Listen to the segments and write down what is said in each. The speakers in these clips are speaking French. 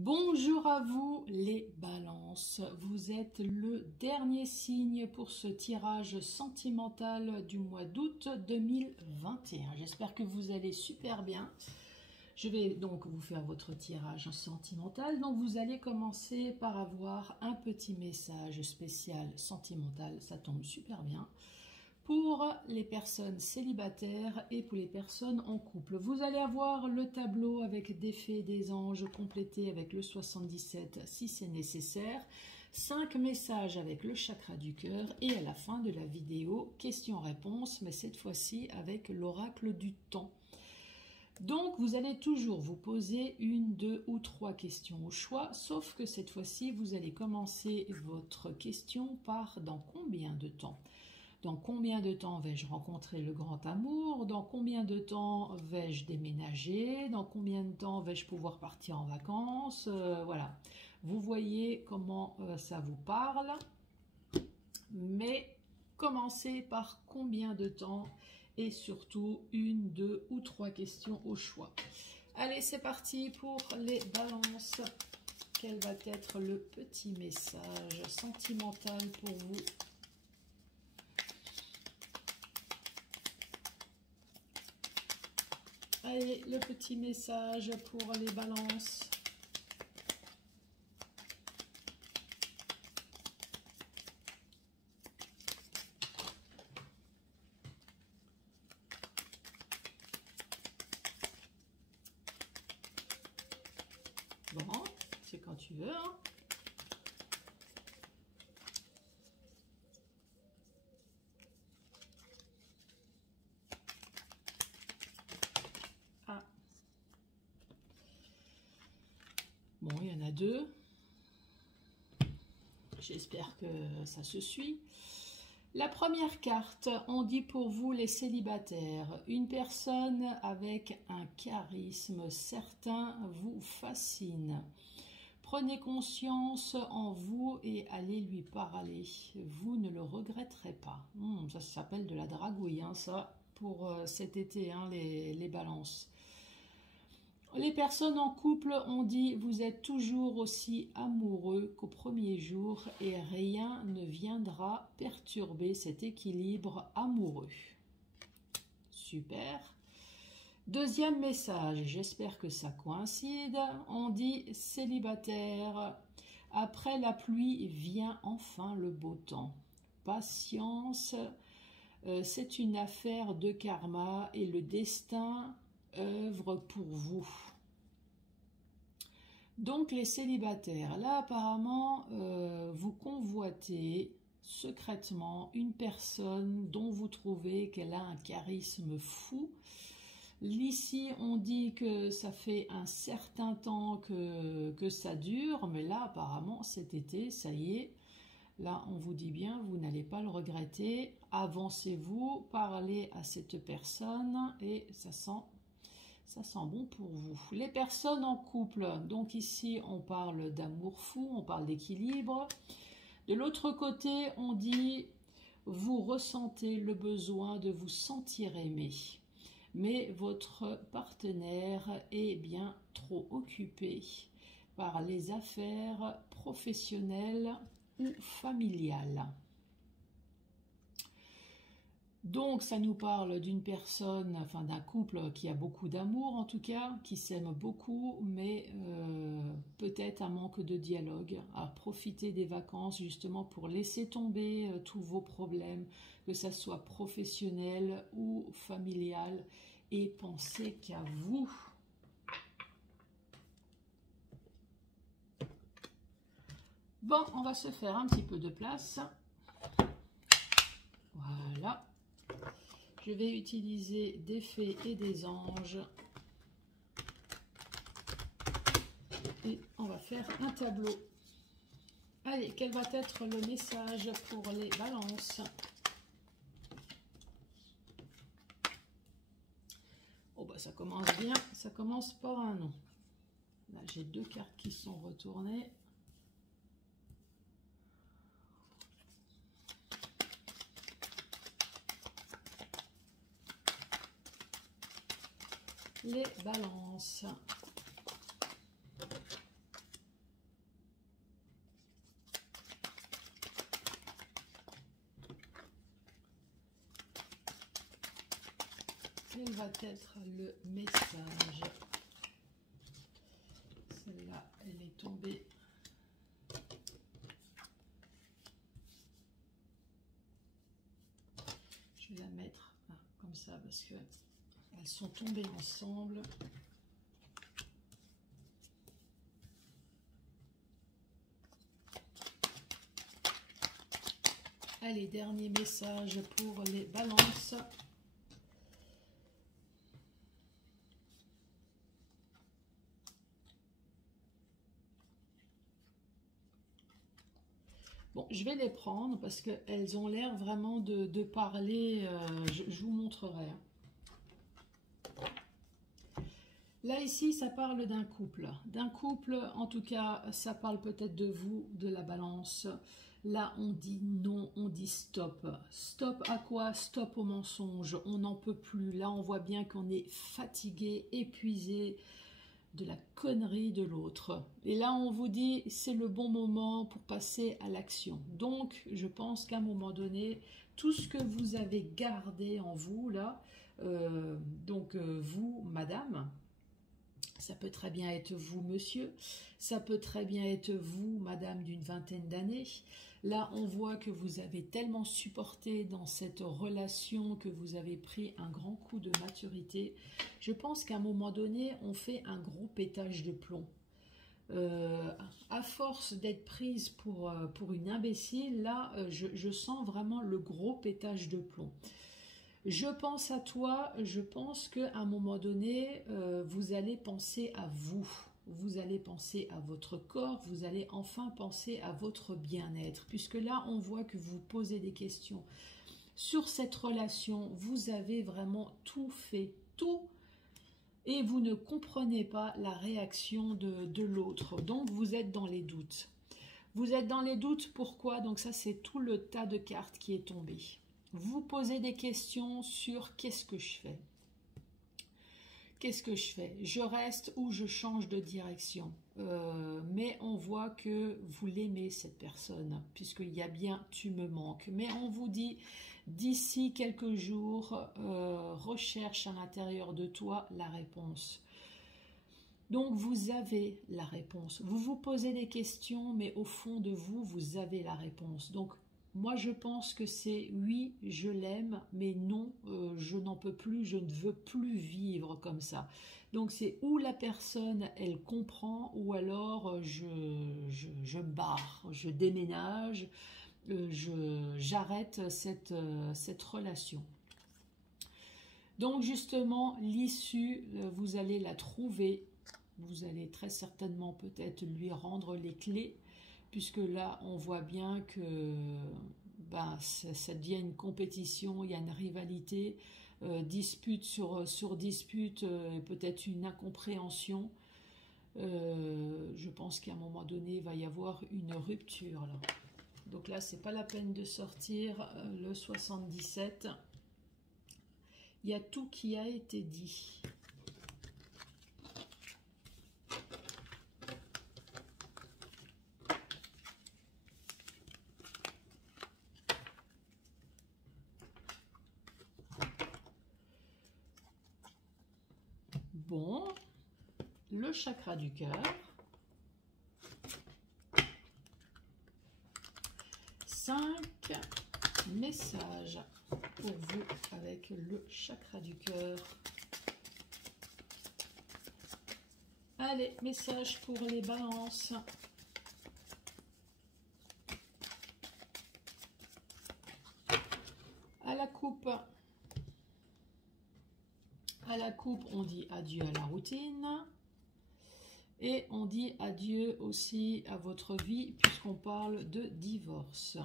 Bonjour à vous les balances, vous êtes le dernier signe pour ce tirage sentimental du mois d'août 2021. J'espère que vous allez super bien. Je vais donc vous faire votre tirage sentimental. Donc vous allez commencer par avoir un petit message spécial sentimental, ça tombe super bien. Pour les personnes célibataires et pour les personnes en couple, vous allez avoir le tableau avec des fées, des anges complété avec le 77 si c'est nécessaire, 5 messages avec le chakra du cœur et à la fin de la vidéo, questions-réponses, mais cette fois-ci avec l'oracle du temps. Donc vous allez toujours vous poser une, deux ou trois questions au choix, sauf que cette fois-ci vous allez commencer votre question par dans combien de temps ? Dans combien de temps vais-je rencontrer le grand amour? Dans combien de temps vais-je déménager? Dans combien de temps vais-je pouvoir partir en vacances? Voilà, vous voyez comment ça vous parle. Mais commencez par combien de temps et surtout une, deux ou trois questions au choix. Allez, c'est parti pour les balances. Quel va être le petit message sentimental pour vous ? Allez, le petit message pour les balances. Bon, c'est quand tu veux, hein. Ah. Bon, il y en a deux. J'espère que ça se suit. La première carte, on dit pour vous les célibataires, une personne avec un charisme certain vous fascine. Prenez conscience en vous et allez lui parler. Vous ne le regretterez pas. Ça s'appelle de la dragouille, hein, ça, pour cet été, hein, les balances. Les personnes en couple, on dit vous êtes toujours aussi amoureux qu'au premier jour et rien ne viendra perturber cet équilibre amoureux. Super. Deuxième message, j'espère que ça coïncide. On dit célibataire, après la pluie vient enfin le beau temps. Patience, c'est une affaire de karma et le destin œuvre pour vous. Donc les célibataires, là apparemment vous convoitez secrètement une personne dont vous trouvez qu'elle a un charisme fou. Ici on dit que ça fait un certain temps que ça dure, mais là apparemment cet été, ça y est, là on vous dit bien, vous n'allez pas le regretter. Avancez-vous, parlez à cette personne et ça sent bon pour vous. Les personnes en couple, donc ici on parle d'amour fou, on parle d'équilibre. De l'autre côté, on dit vous ressentez le besoin de vous sentir aimé, mais votre partenaire est bien trop occupé par les affaires professionnelles ou familiales. Donc, ça nous parle d'une personne, enfin d'un couple qui a beaucoup d'amour en tout cas, qui s'aime beaucoup, mais peut-être un manque de dialogue. Alors, profitez des vacances justement pour laisser tomber tous vos problèmes, que ça soit professionnel ou familial, et pensez qu'à vous. Bon, on va se faire un petit peu de place. Voilà. Je vais utiliser des fées et des anges. Et on va faire un tableau. Allez, quel va être le message pour les balances? Oh bah ça commence bien, ça commence par un non. Là j'ai deux cartes qui sont retournées. Les balances. Quel va être le message? Celle-là, elle est tombée. Je vais la mettre comme ça parce que elles sont tombées ensemble. Allez, dernier message pour les balances. Bon, je vais les prendre parce qu'elles ont l'air vraiment de parler. Je vous montrerai. Là, ici, ça parle d'un couple. D'un couple, en tout cas, ça parle peut-être de vous, de la balance. Là, on dit non, on dit stop. Stop à quoi? Stop au mensonge. On n'en peut plus. Là, on voit bien qu'on est fatigué, épuisé de la connerie de l'autre. Et là, on vous dit, c'est le bon moment pour passer à l'action. Donc, je pense qu'à un moment donné, tout ce que vous avez gardé en vous, là, vous, madame, ça peut très bien être vous, monsieur, ça peut très bien être vous, madame d'une vingtaine d'années. Là, on voit que vous avez tellement supporté dans cette relation que vous avez pris un grand coup de maturité. Je pense qu'à un moment donné, on fait un gros pétage de plomb. À force d'être prise pour une imbécile, là, je sens vraiment le gros pétage de plomb. Je pense à toi, je pense qu'à un moment donné, vous allez penser à vous. Vous allez penser à votre corps, vous allez enfin penser à votre bien-être. Puisque là, on voit que vous posez des questions. Sur cette relation, vous avez vraiment tout fait, tout. Et vous ne comprenez pas la réaction de l'autre. Donc, vous êtes dans les doutes. Vous êtes dans les doutes, pourquoi? Donc ça, c'est tout le tas de cartes qui est tombé. Vous posez des questions sur qu'est-ce que je fais? Qu'est-ce que je fais? Je reste ou je change de direction? Mais on voit que vous l'aimez cette personne, puisqu'il y a bien tu me manques. Mais on vous dit d'ici quelques jours, recherche à l'intérieur de toi la réponse. Donc vous avez la réponse. Vous vous posez des questions, mais au fond de vous, vous avez la réponse. Donc moi, je pense que c'est oui, je l'aime, mais non, je n'en peux plus, je ne veux plus vivre comme ça. Donc c'est ou la personne, elle comprend, ou alors je me barre, je déménage, j'arrête cette relation. Donc justement, l'issue, vous allez la trouver. Vous allez très certainement peut-être lui rendre les clés, puisque là, on voit bien que ça devient une compétition, il y a une rivalité, dispute sur dispute, peut-être une incompréhension. Je pense qu'à un moment donné, il va y avoir une rupture. Là. Donc là, c'est pas la peine de sortir le 77. Il y a tout qui a été dit. Bon, le chakra du cœur. 5 messages pour vous avec le chakra du cœur. Allez, message pour les balances. À la coupe. À la coupe, on dit adieu à la routine. Et on dit adieu aussi à votre vie, puisqu'on parle de divorce.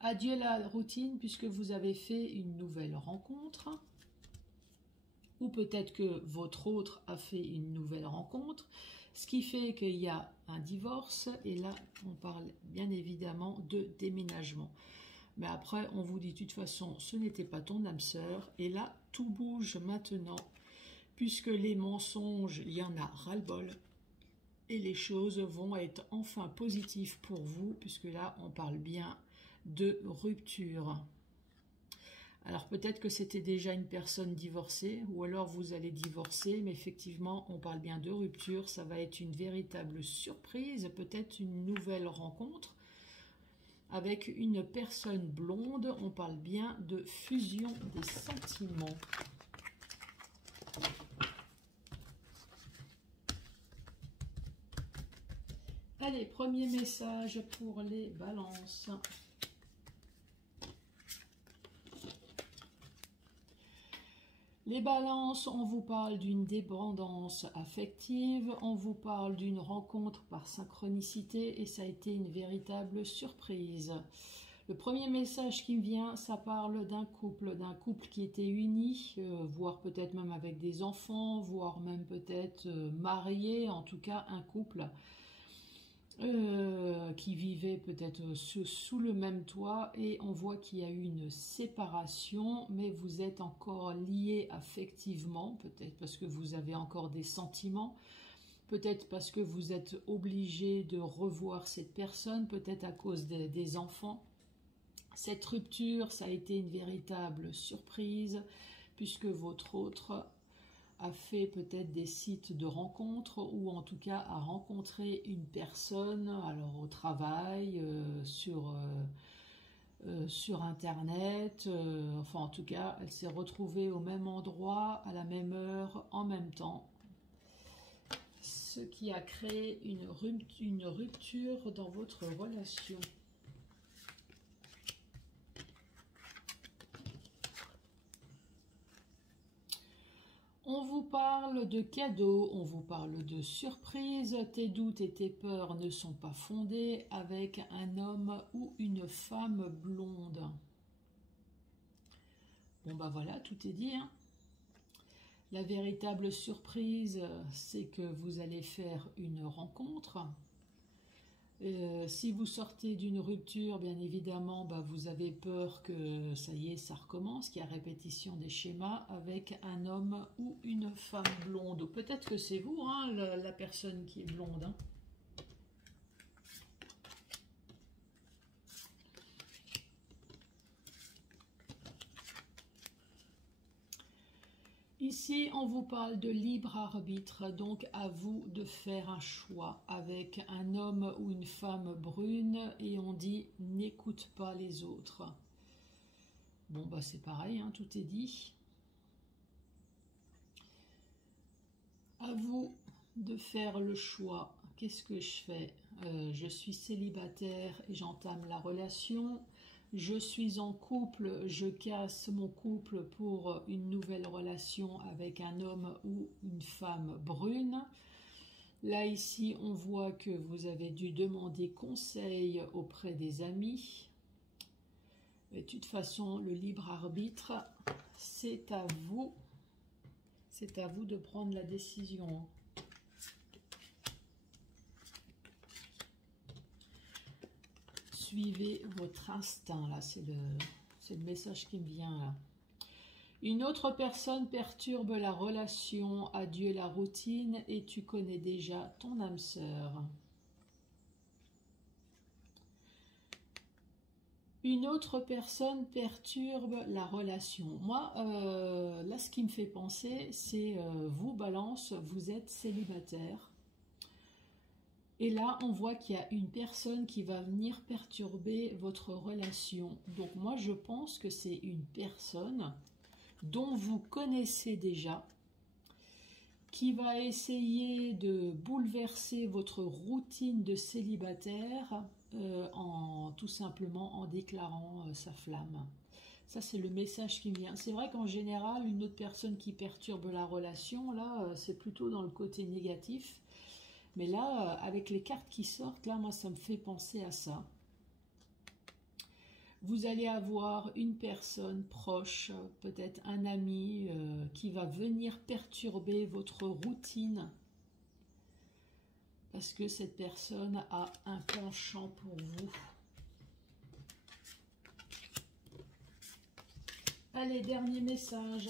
Adieu la routine, puisque vous avez fait une nouvelle rencontre. Ou peut-être que votre autre a fait une nouvelle rencontre. Ce qui fait qu'il y a un divorce. Et là, on parle bien évidemment de déménagement. Mais après, on vous dit de toute façon, ce n'était pas ton âme sœur. Et là, tout bouge maintenant. Puisque les mensonges, il y en a ras-le-bol. Et les choses vont être enfin positives pour vous. Puisque là, on parle bien de rupture. Alors peut-être que c'était déjà une personne divorcée, ou alors vous allez divorcer, mais effectivement, on parle bien de rupture, ça va être une véritable surprise, peut-être une nouvelle rencontre avec une personne blonde, on parle bien de fusion des sentiments. Allez, premier message pour les balances. Les balances, on vous parle d'une dépendance affective, on vous parle d'une rencontre par synchronicité et ça a été une véritable surprise. Le premier message qui me vient, ça parle d'un couple qui était uni, voire peut-être même avec des enfants, voire même peut-être marié, en tout cas un couple qui vivait peut-être sous le même toit et on voit qu'il y a eu une séparation, mais vous êtes encore liés affectivement, peut-être parce que vous avez encore des sentiments, peut-être parce que vous êtes obligé de revoir cette personne, peut-être à cause des enfants. Cette rupture, ça a été une véritable surprise puisque votre autre a fait peut-être des sites de rencontres ou en tout cas a rencontré une personne, alors au travail, sur internet, enfin en tout cas elle s'est retrouvée au même endroit, à la même heure, en même temps, ce qui a créé une rupture dans votre relation. On vous parle de cadeaux, on vous parle de surprises, tes doutes et tes peurs ne sont pas fondés avec un homme ou une femme blonde. Bon bah voilà, tout est dit. Hein. La véritable surprise, c'est que vous allez faire une rencontre. Si vous sortez d'une rupture, bien évidemment, bah, vous avez peur que ça y est, ça recommence, qu'il y a répétition des schémas avec un homme ou une femme blonde. Peut-être que c'est vous, hein, la personne qui est blonde. Hein. Ici, on vous parle de libre arbitre, donc à vous de faire un choix avec un homme ou une femme brune et on dit n'écoute pas les autres. Bon, bah c'est pareil, hein, tout est dit. À vous de faire le choix. Qu'est-ce que je fais? Je suis célibataire et j'entame la relation. Je suis en couple, je casse mon couple pour une nouvelle relation avec un homme ou une femme brune. Là, ici, on voit que vous avez dû demander conseil auprès des amis. Mais de toute façon, le libre arbitre, c'est à vous. C'est à vous de prendre la décision. Suivez votre instinct, là, c'est le message qui me vient, là. Une autre personne perturbe la relation, adieu la routine, et tu connais déjà ton âme sœur. Une autre personne perturbe la relation. Moi, là, ce qui me fait penser, c'est vous, Balance, vous êtes célibataire. Et là, on voit qu'il y a une personne qui va venir perturber votre relation. Donc moi, je pense que c'est une personne dont vous connaissez déjà, qui va essayer de bouleverser votre routine de célibataire tout simplement en déclarant sa flamme. Ça, c'est le message qui me vient. C'est vrai qu'en général, une autre personne qui perturbe la relation, là, c'est plutôt dans le côté négatif. Mais là, avec les cartes qui sortent, là, moi, ça me fait penser à ça. Vous allez avoir une personne proche, peut-être un ami, qui va venir perturber votre routine. Parce que cette personne a un penchant pour vous. Allez, dernier message.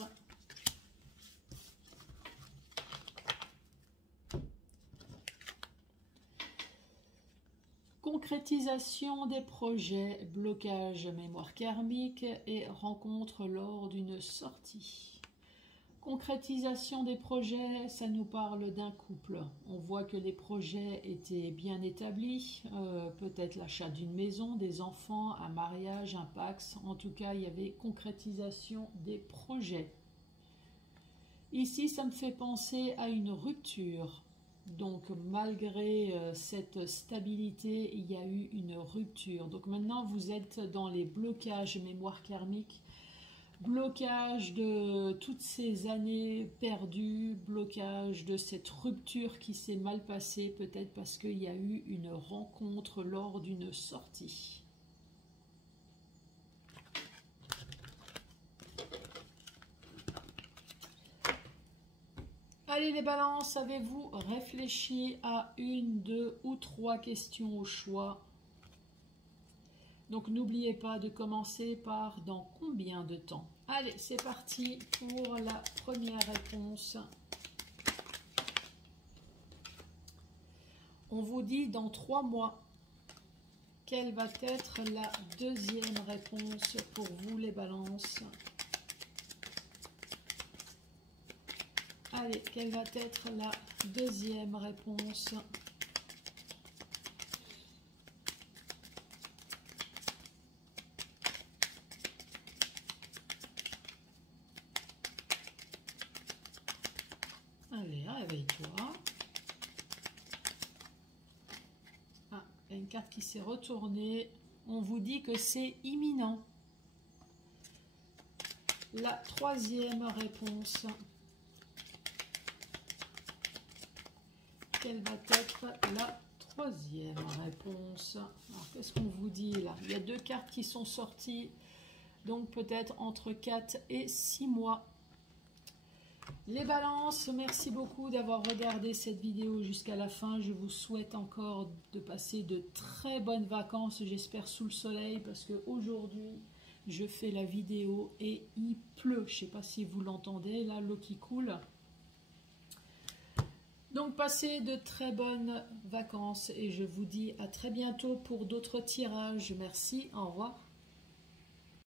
Concrétisation des projets, blocage mémoire karmique et rencontre lors d'une sortie. Concrétisation des projets, ça nous parle d'un couple. On voit que les projets étaient bien établis, peut-être l'achat d'une maison, des enfants, un mariage, un pax. En tout cas, il y avait concrétisation des projets. Ici, ça me fait penser à une rupture. Donc, malgré cette stabilité, il y a eu une rupture. Donc, maintenant, vous êtes dans les blocages mémoire karmique, blocage de toutes ces années perdues, blocage de cette rupture qui s'est mal passée, peut-être parce qu'il y a eu une rencontre lors d'une sortie. Allez les balances, avez-vous réfléchi à une, deux ou trois questions au choix? Donc n'oubliez pas de commencer par dans combien de temps? Allez, c'est parti pour la première réponse. On vous dit dans 3 mois. Quelle va être la deuxième réponse pour vous les balances? Allez, quelle va être la deuxième réponse? Allez, réveille-toi. Ah, il y a une carte qui s'est retournée. On vous dit que c'est imminent. La troisième réponse. Quelle va être la troisième réponse? Alors, qu'est-ce qu'on vous dit là? Il y a 2 cartes qui sont sorties, donc peut-être entre 4 et 6 mois. Les balances, merci beaucoup d'avoir regardé cette vidéo jusqu'à la fin. Je vous souhaite encore de passer de très bonnes vacances, j'espère sous le soleil, parce qu'aujourd'hui, je fais la vidéo et il pleut. Je ne sais pas si vous l'entendez, là, l'eau qui coule. Donc, passez de très bonnes vacances et je vous dis à très bientôt pour d'autres tirages. Merci, au revoir.